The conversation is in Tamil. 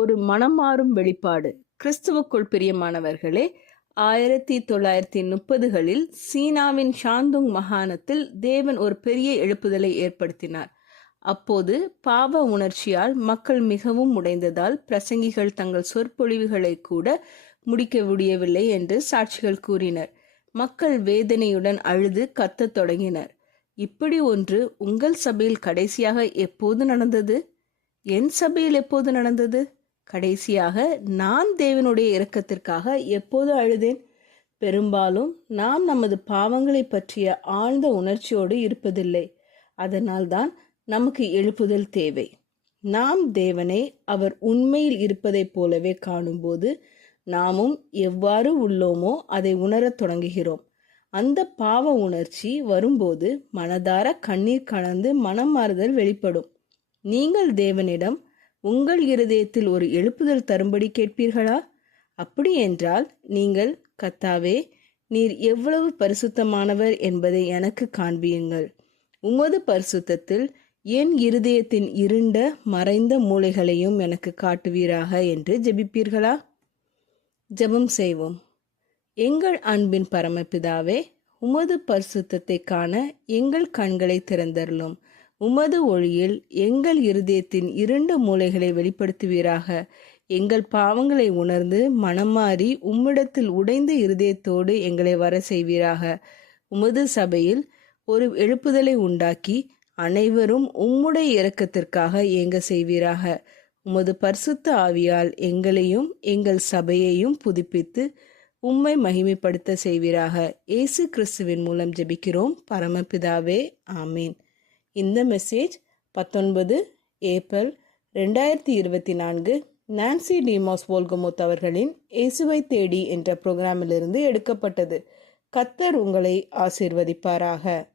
ஒரு மனமாறும் வெளிப்பாடு. கிறிஸ்துவுக்குள் பிரியமானவர்களே, 1930களில் சீனாவின் ஷாந்துங் மாகாணத்தில் தேவன் ஒரு பெரிய எழுப்புதலை ஏற்படுத்தினார். அப்போது பாவ உணர்ச்சியால் மக்கள் மிகவும் உடைந்ததால் பிரசங்கிகள் தங்கள் சொற்பொழிவுகளை கூட முடிக்க முடியவில்லை என்று சாட்சிகள் கூறினர். மக்கள் வேதனையுடன் அழுது கத்தத் தொடங்கினர். இப்படி ஒன்று உங்கள் சபையில் கடைசியாக எப்போது நடந்தது? என் சபையில் எப்போது நடந்தது? கடைசியாக நான் தேவனுடைய இரக்கத்திற்காக எப்போது அழுதேன்? பெரும்பாலும் நாம் நமது பாவங்களை பற்றிய ஆழ்ந்த உணர்ச்சியோடு இருப்பதில்லை. அதனால்தான் நமக்கு எழுப்புதல் தேவை. நாம் தேவனை அவர் உண்மையில் இருப்பதைப் போலவே காணும்போது நாமும் எவ்வாறு உள்ளோமோ அதை உணரத் தொடங்குகிறோம். அந்த பாவ உணர்ச்சி வரும்போது மனதார கண்ணீர் கலந்து மனம் மாறுதல் வெளிப்படும். நீங்கள் தேவனிடம் உங்கள் இருதயத்தில் ஒரு எழுப்புதல் தரும்படி கேட்பீர்களா? அப்படி என்றால் நீங்கள், கர்த்தாவே, நீர் எவ்வளவு பரிசுத்தமானவர் என்பதை எனக்கு காண்பியுங்கள். உமது பரிசுத்தத்தில் என் இருதயத்தின் இருண்ட மறைந்த மூலைகளையும் எனக்கு காட்டுவீராக என்று ஜெபிப்பீர்களா? ஜெபம் செய்வோம். எங்கள் அன்பின் பரமபிதாவே, உமது பரிசுத்தத்தை காண எங்கள் கண்களை திறந்தருளும். உமது ஒளியில் எங்கள் இருதயத்தின் இருண்ட மூலைகளை வெளிப்படுத்துவீராக. எங்கள் பாவங்களை உணர்ந்து மனமாறி உம்மிடத்தில் உடைந்த இருதயத்தோடு எங்களை வர செய்வீராக. உமது சபையில் ஒரு எழுப்புதலை உண்டாக்கி அனைவரும் உம்முடைய இரக்கத்திற்காக ஏங்க செய்வீராக. உமது பரிசுத்த ஆவியால் எங்களையும் எங்கள் சபையையும் புதுப்பித்து உம்மை மகிமைப்படுத்த செய்வீராக. இயேசு கிறிஸ்துவின் மூலம் ஜெபிக்கிறோம் பரமபிதாவே, ஆமீன். இந்த மெசேஜ் 19 ஏப்ரல் 2024 நான்சி டிமாஸ் வோல்கமுத் அவர்களின் இயேசுவை தேடி என்ற புரோகிராமிலிருந்து எடுக்கப்பட்டது. கர்த்தர் உங்களை ஆசீர்வதிப்பாராக.